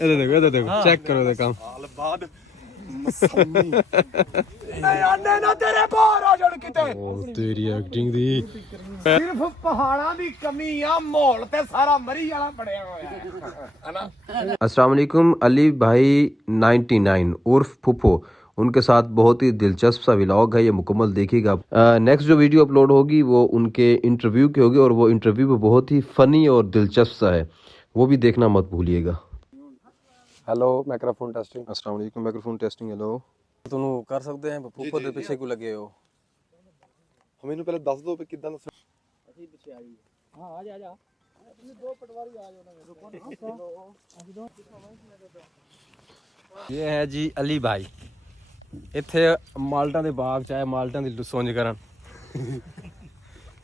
इधर देखो चेक करो ये काम साल बाद मसम्मी आने ना तेरे बाहर आ जान किते ओ तेरी एक्टिंग दी सिर्फ पहाड़ां दी कमी आ माहौल ते सारा मरी वाला पड़िया होया है ना। अस्सलाम वालेकुम। अली भाई 99 उर्फ फुफो, उनके साथ बहुत ही दिलचस्प सा व्लॉग है, ये मुकम्मल देखिएगा। नेक्स्ट जो वीडियो अपलोड होगी वो उनके इंटरव्यू की होगी और वो इंटरव्यू भी बहुत ही फ़नी और दिलचस्प सा है, वो भी देखना मत भूलिएगा। Hello microphone testing. अस्सलाम वालेकुम, माइक्रोफोन टेस्टिंग। हेलो तुम कर सकते हैं फूफो दे पीछे क्यों लगे हो? हमें पहले दस दो पे कितना दस ਅਸੀਂ ਪਿੱਛੇ ਆਈ ਹਾਂ ਆ ਜਾ ਤੁਸੀਂ ਦੋ ਪਟਵਾਰੀ ਆ ਜਾਓ ਨਾ ये है जी अली भाई, इत्थे माल्टा दे बाग चाहे माल्टा दी सुंज करन।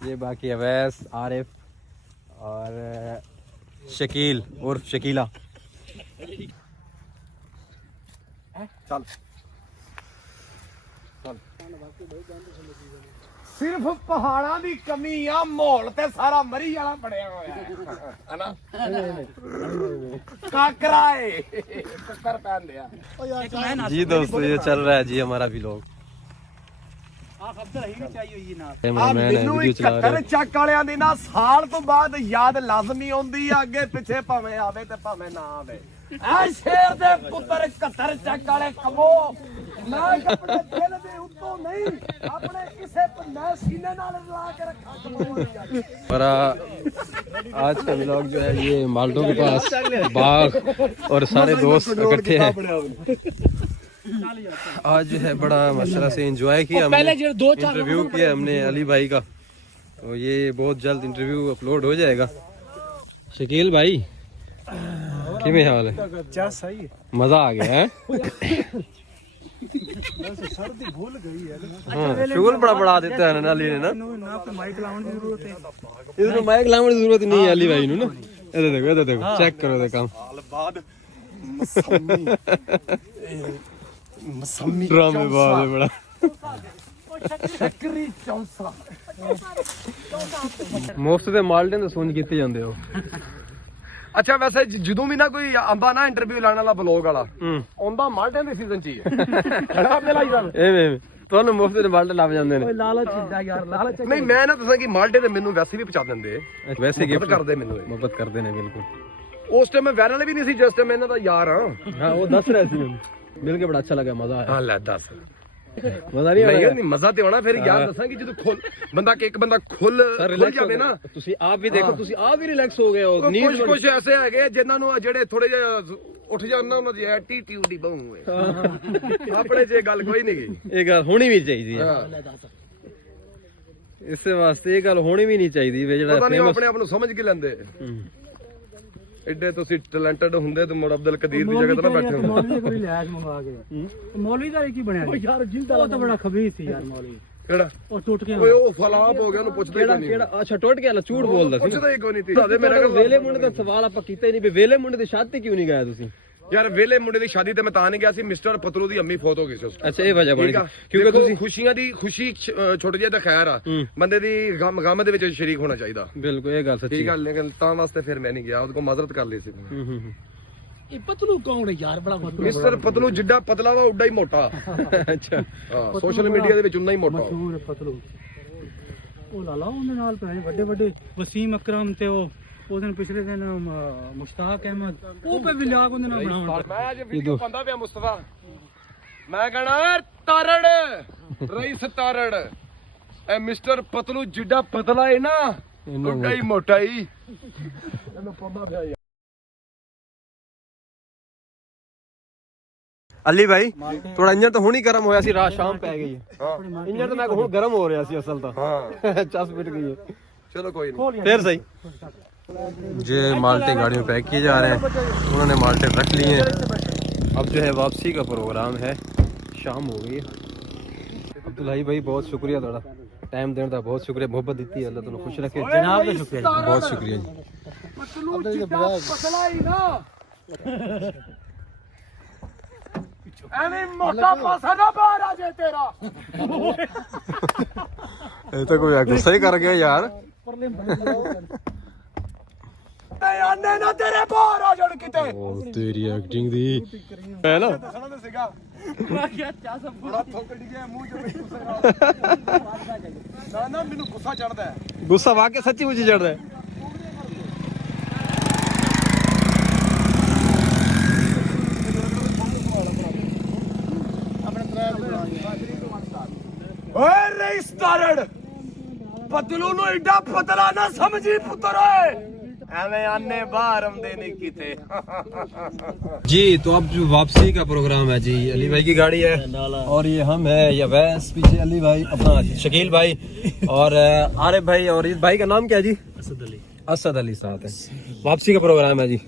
ये बाकी अवैस, आरिफ और शकील उर्फ शकीला। चल सिर्फ पहाड़ां दी कमी आ माहौल ते सारा मरी वाला पड़िया होया है ना। काकराए कक्कर पहन दिया जी दोस्तों, ये चल रहा है जी हमारा व्लॉग। ਆ ਖਬਰ ਹੀ ਨਹੀਂ ਚਾਹੀਏ ਹੋਈ ਨਾ ਮੈਨੂੰ 71 ਚੱਕ ਵਾਲਿਆਂ ਦੀ ਨਾ ਸਾਲ ਤੋਂ ਬਾਅਦ ਯਾਦ ਲਾਜ਼ਮੀ ਆਉਂਦੀ ਆ, ਅੱਗੇ ਪਿੱਛੇ ਭਾਵੇਂ ਆਵੇ ਤੇ ਭਾਵੇਂ ਨਾ ਆਵੇ। ਐ ਸ਼ੇਰ ਦੇ ਪੁੱਤਰ 71 ਚੱਕ ਵਾਲੇ ਕਮੋ ਮੈਂ ਆਪਣੇ ਦਿਲ ਦੇ ਉੱਤੋਂ ਨਹੀਂ ਆਪਣੇ ਕਿਸੇ ਪੰਨਾ ਸੀਨੇ ਨਾਲ ਲਾ ਕੇ ਰੱਖਾਂ। हमारा आज का व्लॉग जो है ये माल्टों के पास बाग और सारे दोस्त इकट्ठे हैं। आज जो है बड़ा माशाल्लाह से एंजॉय किया हमने, इंटरव्यू किया हमने अली भाई का, तो ये बहुत जल्द इंटरव्यू अपलोड हो जाएगा। शकील भाई किमें हाल है? अच्छा सही मजा आ गया है? सर्दी भूल गई है हाँ, शुगर बड़ा बढ़ा देता है ना अली ने ना, ना कोई माइक लाने की जरूरत है इसमें माइक लाने की जरूरत नहीं है अली भाई नु ना। इधर देखो चेक करो ये काम साल बाद मसम्मी ड्रामे बाज है बड़ा। ਸ਼ੱਕਰੀ ਚੌਂਸਾ ਮੁਫਤ ਦੇ ਮਾਲਟੇ ਦੇ ਸੁੰਝ ਕੀਤੇ ਜਾਂਦੇ ਹੋ। ਅੱਛਾ ਵੈਸੇ ਜਦੋਂ ਵੀ ਨਾ ਕੋਈ ਆਂਦਾ ਨਾ ਇੰਟਰਵਿਊ ਲੈਣ ਵਾਲਾ ਬਲੌਗ ਵਾਲਾ ਆਉਂਦਾ ਮਾਲਟਿਆਂ ਦੇ ਸੀਜ਼ਨ 'ਚ ਹੀ ਹੈ ਖੜਾ ਆਪਣੇ ਲਾਈ ਗੱਲ ਐਵੇਂ ਤੁਹਾਨੂੰ ਮੁਫਤ ਦੇ ਮਾਲਟੇ ਲੱਭ ਜਾਂਦੇ ਨੇ। ਲਾਲਚ ਹੁੰਦਾ ਯਾਰ ਲਾਲਚ ਨਹੀਂ ਮੈਂ ਨਾ ਦੱਸਾਂ ਕਿ ਮਾਲਟੇ ਤੇ ਮੈਨੂੰ ਵੈਸੇ ਵੀ ਪਹੁੰਚਾ ਦਿੰਦੇ, ਵੈਸੇ ਗਿਫਟ ਕਰਦੇ ਮੈਨੂੰ ਇਹ। ਮੁਹੱਬਤ ਕਰਦੇ ਨੇ ਬਿਲਕੁਲ। ਉਸ ਟਾਈਮ ਮੈਂ ਵੈਨ ਵਾਲੇ ਵੀ ਨਹੀਂ ਸੀ ਜਿਸ ਟਾਈਮ ਇਹਨਾਂ ਦਾ ਯਾਰ ਹਾਂ। हाँ वो दस रहे थे, मिल के बड़ा अच्छा लगा, मजा आया। ਹਾਂ ਲੈ ਦੱਸ मजा नहीं ਨਹੀਂ आया? ਨਹੀਂ ਮਜ਼ਾ ਤੇ ਆਉਣਾ ਫਿਰ ਯਾਰ ਦੱਸਾਂ ਕਿ ਜਦੋਂ ਖੁੱਲ ਬੰਦਾ ਇੱਕ ਬੰਦਾ ਖੁੱਲ ਜਾਵੇ ਨਾ। ਤੁਸੀਂ ਆਪ ਵੀ ਦੇਖੋ, ਤੁਸੀਂ ਆਪ ਵੀ ਰਿਲੈਕਸ ਹੋ ਗਏ ਹੋ। ਕੁਝ ਐਸੇ ਹੈਗੇ ਜਿਨ੍ਹਾਂ ਨੂੰ ਜਿਹੜੇ ਥੋੜੇ ਜਿਹਾ ਉੱਠ ਜਾਂਦਾ ਉਹਨਾਂ ਦੀ ਐਟੀਟਿਊਡ ਹੀ ਬਹੁ ਹੈ ਆਪਣੇ ਜੇ ਗੱਲ ਕੋਈ ਨਹੀਂ ਗਈ। ਇਹ ਗੱਲ ਹੋਣੀ ਵੀ ਚਾਹੀਦੀ ਹੈ, ਇਸੇ ਵਾਸਤੇ ਇਹ ਗੱਲ ਹੋਣੀ ਵੀ ਨਹੀਂ ਚਾਹੀਦੀ ਵੀ ਜਿਹੜਾ ਪਤਾ ਨਹੀਂ ਉਹ ਆਪਣੇ ਆਪ ਨੂੰ ਸਮਝ ਕੇ ਲੈਂਦੇ ਐਡੇ ਤੁਸੀਂ ਟੈਲੈਂਟਡ ਹੁੰਦੇ ਤੇ ਮੁੜ ਅਬਦੁਲ ਕਦੀਰ ਦੀ ਜਗ੍ਹਾ ਤੇ ਨਾ ਬੈਠੇ ਹੋ। ਮੌਲਵੀ ਕੋਈ ਲਿਆਜ ਮੰਗਵਾ ਕੇ ਮੌਲਵੀ ਦਾ ਕੀ ਬਣਿਆ ਯਾਰ ਜਿੰਦਾ ਉਹ ਤਾਂ ਬੜਾ ਖਬੀਰ ਸੀ ਯਾਰ ਮੌਲਵੀ। ਕਿਹੜਾ ਉਹ ਟੁੱਟ ਗਿਆ ਓਏ ਉਹ ਫਲਾਪ ਹੋ ਗਿਆ ਉਹਨੂੰ ਪੁੱਛਦੇ ਹੀ ਨਹੀਂ। ਕਿਹੜਾ ਅੱਛਾ ਟੁੱਟ ਗਿਆ, ਝੂਠ ਬੋਲਦਾ ਸੀ। ਪੁੱਛਦਾ ਹੀ ਕੋਈ ਨਹੀਂ ਸੀ ਸਾਡੇ ਮੇਰਾ ਕੋਲ ਵੇਲੇ ਮੁੰਡੇ ਦਾ ਸਵਾਲ ਆਪਾਂ ਕੀਤਾ ਹੀ ਨਹੀਂ ਵੀ ਵੇਲੇ ਮੁੰਡੇ ਦੀ ਸ਼ਾਦੀ ਕਿਉਂ ਨਹੀਂ ਗਏ ਤੁਸੀਂ? ਯਾਰ ਵੇਲੇ ਮੁੰਡੇ ਦੀ ਸ਼ਾਦੀ ਤੇ ਮੈਂ ਤਾਂ ਨਹੀਂ ਗਿਆ ਸੀ, ਮਿਸਟਰ ਪਤਲੂ ਦੀ ਅੰਮੀ ਫੌਤ ਹੋ ਗਈ ਸੀ ਉਸ ਅੱਛਾ ਇਹ ਵਜ੍ਹਾ ਬਣੀ ਠੀਕ ਆ ਕਿਉਂਕਿ ਤੁਸੀਂ ਤੁਸੀਂ ਖੁਸ਼ੀਆਂ ਦੀ ਖੁਸ਼ੀ ਛੁੱਟ ਜੇ ਤਾਂ ਖੈਰ ਆ, ਬੰਦੇ ਦੀ ਗਮ ਦੇ ਵਿੱਚ ਸ਼ਰੀਕ ਹੋਣਾ ਚਾਹੀਦਾ। ਬਿਲਕੁਲ ਇਹ ਗੱਲ ਸੱਚੀ ਠੀਕ ਆ, ਲੇਕਿਨ ਤਾਂ ਵਾਸਤੇ ਫਿਰ ਮੈਂ ਨਹੀਂ ਗਿਆ, ਉਹਦੇ ਕੋਲ ਮਾਜ਼ਰਤ ਕਰ ਲਈ ਸੀ। ਇਹ ਪਤਲੂ ਕੌਣ ਹੈ ਯਾਰ? ਬੜਾ ਮਿਸਟਰ ਪਤਲੂ ਜਿੱਡਾ ਪਤਲਾ ਵਾ ਉੱਡਾ ਹੀ ਮੋਟਾ। ਅੱਛਾ ਹਾਂ ਸੋਸ਼ਲ ਮੀਡੀਆ ਦੇ ਵਿੱਚ ਉਨਾ ਹੀ ਮੋਟਾ। ਮਸ਼ਹੂਰ ਹੈ ਪਤਲੂ। ਉਹ ਲਾਲਾ ਉਹਦੇ ਨਾਲ ਪਏ ਵੱਡੇ ਵੱਡੇ ਵਸੀਮ ਅਕਰਮ ਤੇ ਉਹ ਦਿਨ ਪਿਛਲੇ ਦਿਨ ਮੁਸ਼ਤਾਕ ਅਹਿਮਦ ਉਹ ਪੇ ਵਿਲਾਗ ਉਹਦੇ ਨਾਲ ਬਣਾਉਣ। ਮੈਂ ਅੱਜ ਵੀਡੀਓ ਪਾਉਂਦਾ ਪਿਆ ਮੁਸਤਫਾ, ਮੈਂ ਕਹਣਾ ਤਾਰੜ ਰਈਸ ਤਾਰੜ ਇਹ ਮਿਸਟਰ ਪਤਲੂ ਜਿੱਡਾ ਪਤਲਾ ਹੈ ਨਾ ਉੱਡਾ ਹੀ ਮੋਟਾ ਹੀ। ਇਹਨੂੰ ਪਾਉਂਦਾ ਪਿਆ अली भाई थोड़ा इंजन तो हुणी गर्म होया सी, रात शाम पै गई है। इंजन तो मैं हुण गर्म हो रहा सी असल तो। हां चस पिट गई है। चलो कोई नहीं फिर सही। ये माल्टे गाड़ी में पैक किए जा रहे हैं, उन्होंने माल्टे रख लिए हैं। अब जो है वापसी का प्रोग्राम है, शाम हो गई है। अब्दुल्लाई भाई बहुत शुक्रिया थोड़ा टाइम देने का, बहुत शुक्रिया, मोहब्बत दी है, अल्लाह तुम खुश रखे जनाब का शुक्रिया, बहुत शुक्रिया जी। पतलू जिद्दा पतला ही ना ਐਵੇਂ ਮੋਟਾ ਪਾਸਾ ਨਾ ਬਾਹਰ ਆ ਜਾਏ ਤੇਰਾ। ਇਹ ਤਾਂ ਕੋਈ ਗੁੱਸਾ ਹੀ ਕਰ ਗਿਆ ਯਾਰ। ਤੇ ਆਨੇ ਨਾ ਤੇਰੇ ਬਾਹਰ ਆ ਜਾਣ ਕਿਤੇ ਉਹ ਤੇਰੀ ਐਕਟਿੰਗ ਦੀ ਹੈ ਨਾ ਦੱਸਣਾ ਤਾਂ ਸੀਗਾ ਮੈਂ ਕਿਹਾ ਚਾਹ ਸਭ ਬੜਾ ਥੋਕ ਡਿੱਗਿਆ ਮੂੰਹ ਚ ਗੁੱਸੇ ਨਾ ਮੈਨੂੰ ਗੁੱਸਾ ਚੜਦਾ ਹੈ ਗੁੱਸਾ ਵਾਕਿਆ ਸੱਚੀ ਮੁੱਚੀ ਚੜਦਾ ਹੈ ਓਏ ਰਈਸ ਤਾਰੜ ਪਤਲੂ ਨੂੰ ਏਡਾ ਪਤਲਾ ਨਾ ਸਮਝੀ ਪੁੱਤਰ ਓਏ ਐਵੇਂ ਆਨੇ ਬਾਹਰ ਆਉਂਦੇ ਨਹੀਂ ਕਿਤੇ जी तो अब जो वापसी का प्रोग्राम है जी अली भाई की गाड़ी है और ये हम है ये वैस पीछे अली भाई अपना शकील भाई और आरिफ भाई और इस भाई का नाम क्या है जी असद अली साथ है वापसी का प्रोग्राम है जी